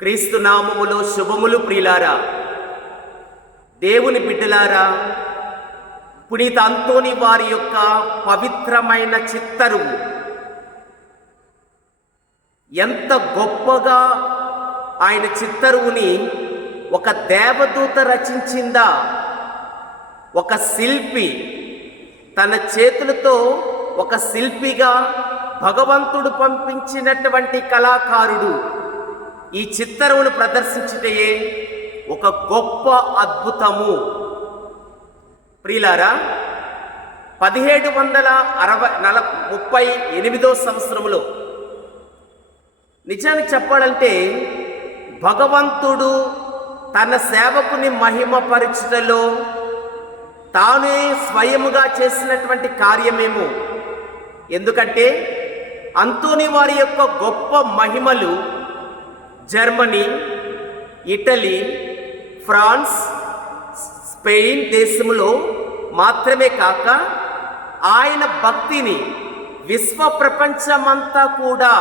క్రీస్తు నామములో శుభములు ప్రియులారా దేవుని బిడ్డలారా పునీత అంతోని వారి యొక్క పవిత్రమైన చిత్తరువు. ఎంత గొప్పగా ఆయన చిత్తరువుని ఒక దేవదూత రచించిందా ఒక శిల్పి తన చేతులతో ఒక శిల్పిగా భగవంతుడు పంపించినటువంటి కళాకారుడు ఈ చిత్తరువును ప్రదర్శించుటయే ఒక గొప్ప అద్భుతము. ప్రియులారా పదిహేడు వందల అరవై నల ముప్పై ఎనిమిదో సంవత్సరంలో నిజానికి చెప్పాలంటే భగవంతుడు తన సేవకుని మహిమ పరీక్షలో తానే స్వయముగా చేసినటువంటి కార్యమేమో. ఎందుకంటే అంతోని వారి యొక్క గొప్ప మహిమలు జర్మనీ ఇటలీ ఫ్రాన్స్ స్పెయిన్ దేశంలో మాత్రమే కాక ఆయన భక్తిని విశ్వ ప్రపంచమంతా కూడా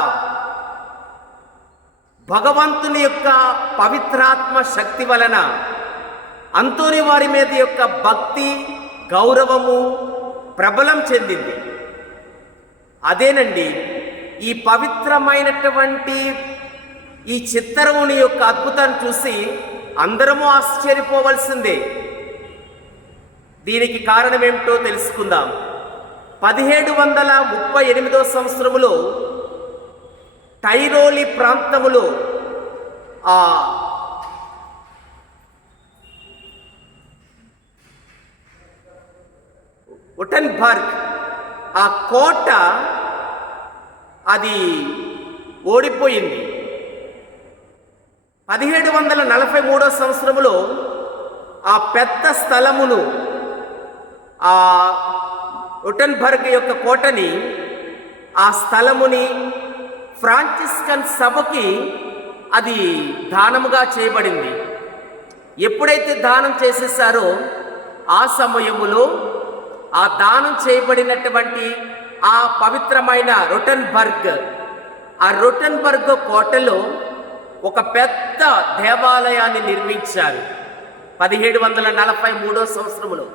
భగవంతుని యొక్క పవిత్రాత్మ శక్తి వలన అంతోని వారి మీద యొక్క భక్తి గౌరవము ప్రబలం చెందింది. అదేనండి ఈ పవిత్రమైనటువంటి ఈ చిత్తరముని యొక్క అద్భుతాన్ని చూసి అందరము ఆశ్చర్యపోవలసిందే. దీనికి కారణమేమిటో తెలుసుకుందాం. పదిహేడు వందల ముప్పై ఎనిమిదో సంవత్సరములో టైరోలి ప్రాంతములో ఆ ఉటన్బర్గ్ ఆ కోట అది ఓడిపోయింది. పదిహేడు వందల నలభై మూడో సంవత్సరములో ఆ పెద్ద స్థలమును ఆ ఉటన్బర్గ్ యొక్క కోటని ఆ స్థలముని ఫ్రాంచిస్కన్ సభకి అది దానముగా చేయబడింది. ఎప్పుడైతే దానం చేసేసారో ఆ సమయములో ఆ దానం చేయబడినటువంటి ఆ పవిత్రమైన రొటన్బర్గ్ ఆ రొటన్బర్గ్ కోటలో ఒక పెద్ద దేవాలయాన్ని నిర్మించారు. పదిహేడు వందల నలభై మూడో సంవత్సరములో.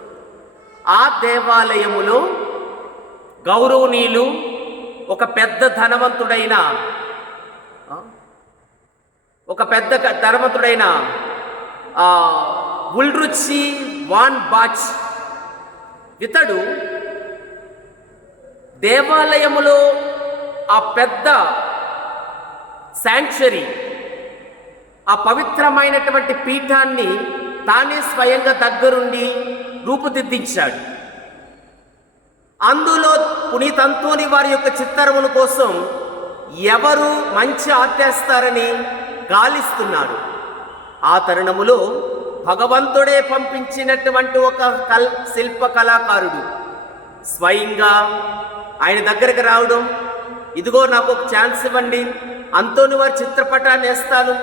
ఆ దేవాలయములో గౌరవనీయులు ఒక పెద్ద ధనవంతుడైన ఒక పెద్ద ధనవంతుడైన ఉల్రుచి వాన్ బాచ్. ఇతడు దేవాలయములో ఆ పెద్ద శాంక్చరీ ఆ పవిత్రమైనటువంటి పీఠాన్ని తానే స్వయంగా దగ్గరుండి రూపుదిద్దించాడు. అందులో పునీత్ వారి యొక్క చిత్తరముల కోసం ఎవరు మంచి ఆత్యేస్తారని గాలిస్తున్నాడు. ఆ తరుణములో భగవంతుడే పంపించినటువంటి ఒక కల్ శిల్ప కళాకారుడు స్వయంగా ఆయన దగ్గరికి రావడం ఇదిగో నాకు ఒక ఛాన్స్ ఇవ్వండి అంతోని వారి చిత్రపటాన్ని వేస్తాను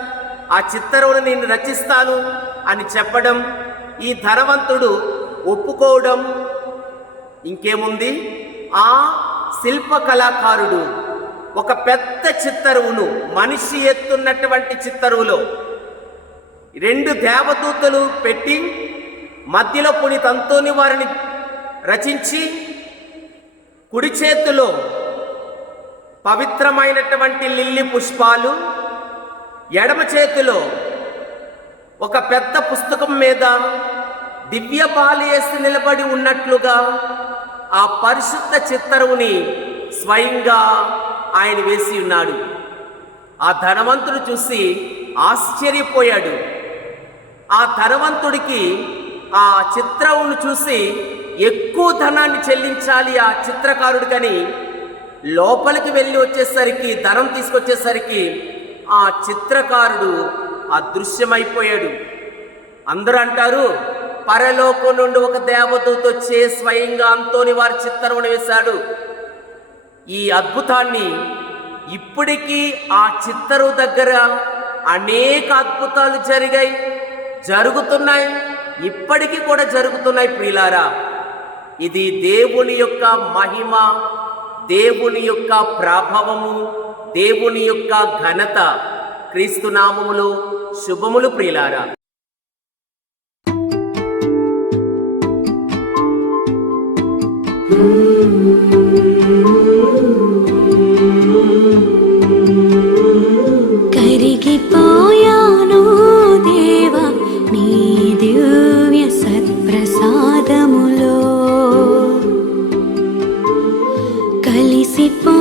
ఆ చిత్తరువును నేను రచిస్తాను అని చెప్పడం ఈ ధనవంతుడు ఒప్పుకోవడం ఇంకేముంది? ఆ శిల్ప కళాకారుడు ఒక పెద్ద చిత్తరువును మనిషి ఎత్తున్నటువంటి చిత్తరువులో రెండు దేవదూతలు పెట్టి మధ్యలో పుని తంతోని వారిని రచించి కుడి చేతిలో పవిత్రమైనటువంటి లిల్లీ పుష్పాలు ఎడమ చేతిలో ఒక పెద్ద పుస్తకం మీద దివ్య బాలియేసి నిలబడి ఉన్నట్లుగా ఆ పరిశుద్ధ చిత్తరువుని స్వయంగా ఆయన వేసి ఉన్నాడు. ఆ ధనవంతుడు చూసి ఆశ్చర్యపోయాడు. ఆ ధనవంతుడికి ఆ చిత్రవును చూసి ఎక్కువ ధనాన్ని చెల్లించాలి ఆ చిత్రకారుడికని లోపలికి వెళ్ళి వచ్చేసరికి ధనం తీసుకొచ్చేసరికి ఆ చిత్రకారుడు అదృశ్యమైపోయాడు. అందరూ అంటారు పరలోకం నుండి ఒక దేవదూత వచ్చే స్వయంగా అంతోని వారి చిత్రమును వేశాడు. ఈ అద్భుతాన్ని ఇప్పటికీ ఆ చిత్తరు దగ్గర అనేక అద్భుతాలు జరిగాయి జరుగుతున్నాయి ఇప్పటికీ కూడా జరుగుతున్నాయి ప్రియులారా. ఇది దేవుని యొక్క మహిమ దేవుని యొక్క ప్రభావము దేవుని యొక్క ఘనత క్రీస్తు నామములో శుభములు ప్రియులారా. కరిగిపోయాను దేవా నీ దివ్య సత్ప్రసాదములో. కలిసిపో